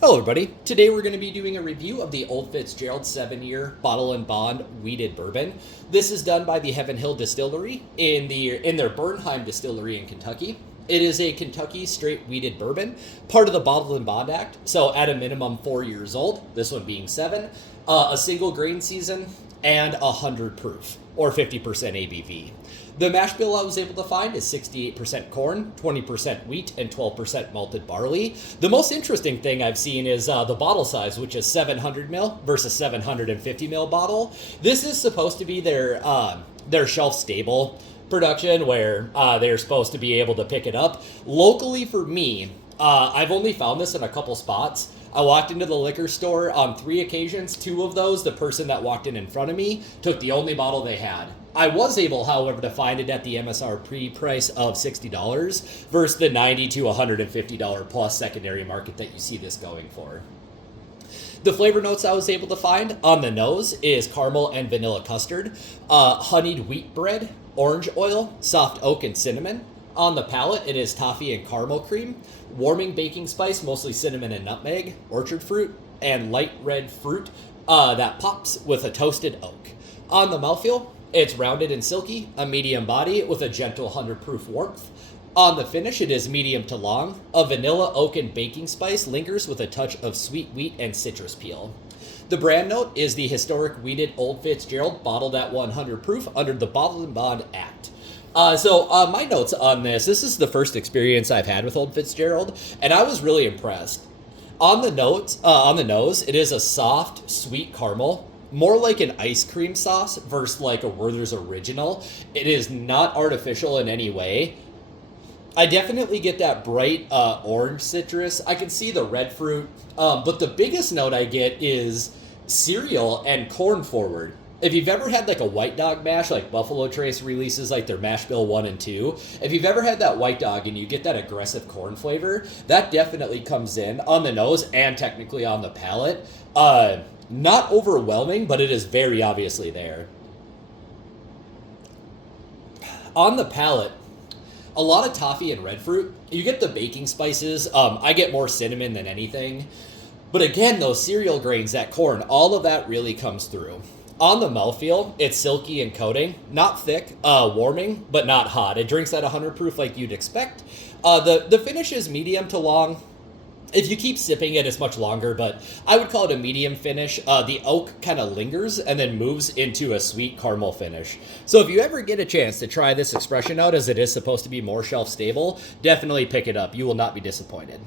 Hello everybody. Today we're going to be doing a review of the Old Fitzgerald 7-year Bottle and Bond Wheated Bourbon. This is done by the Heaven Hill Distillery in their Bernheim Distillery in Kentucky. It is a Kentucky straight wheated bourbon, part of the Bottle and Bond Act, so at a minimum 4 years old, this one being 7, a single grain season, and 100 proof, or 50% ABV. The mash bill I was able to find is 68% corn, 20% wheat, and 12% malted barley. The most interesting thing I've seen is the bottle size, which is 700 ml versus 750 ml bottle. This is supposed to be their shelf stable production, where they're supposed to be able to pick it up. Locally for me, I've only found this in a couple spots. I walked into the liquor store on 3 occasions. 2 of those, the person that walked in front of me took the only bottle they had. I was able, however, to find it at the MSRP price of $60 versus the $90 to $150 plus secondary market that you see this going for. The flavor notes I was able to find on the nose is caramel and vanilla custard, honeyed wheat bread, orange oil, soft oak, and cinnamon. On the palate, it is toffee and caramel cream, warming baking spice, mostly cinnamon and nutmeg, orchard fruit, and light red fruit that pops with a toasted oak. On the mouthfeel, it's rounded and silky, a medium body with a gentle 100 proof warmth. On the finish, it is medium to long. A vanilla, oak, and baking spice lingers with a touch of sweet wheat and citrus peel. The brand note is the historic wheated Old Fitzgerald, bottled at 100 proof under the Bottle and Bond Act. My notes on this is the first experience I've had with Old Fitzgerald, and I was really impressed. On the nose, it is a soft, sweet caramel, more like an ice cream sauce versus like a Werther's Original. It is not artificial in any way. I definitely get that bright orange citrus. I can see the red fruit, but the biggest note I get is cereal and corn forward. If you've ever had like a White Dog mash, like Buffalo Trace releases like their mash bill 1 and 2, if you've ever had that White Dog and you get that aggressive corn flavor, that definitely comes in on the nose and technically on the palate. Not overwhelming, but it is very obviously there. On the palate, a lot of toffee and red fruit. You get the baking spices. I get more cinnamon than anything. But again, those cereal grains, that corn, all of that really comes through. On the mouthfeel, it's silky and coating. Not thick, warming, but not hot. It drinks at 100 proof like you'd expect. The finish is medium to long. If you keep sipping it, it's much longer, but I would call it a medium finish. The oak kind of lingers and then moves into a sweet caramel finish. So if you ever get a chance to try this expression out, as it is supposed to be more shelf stable, definitely pick it up. You will not be disappointed.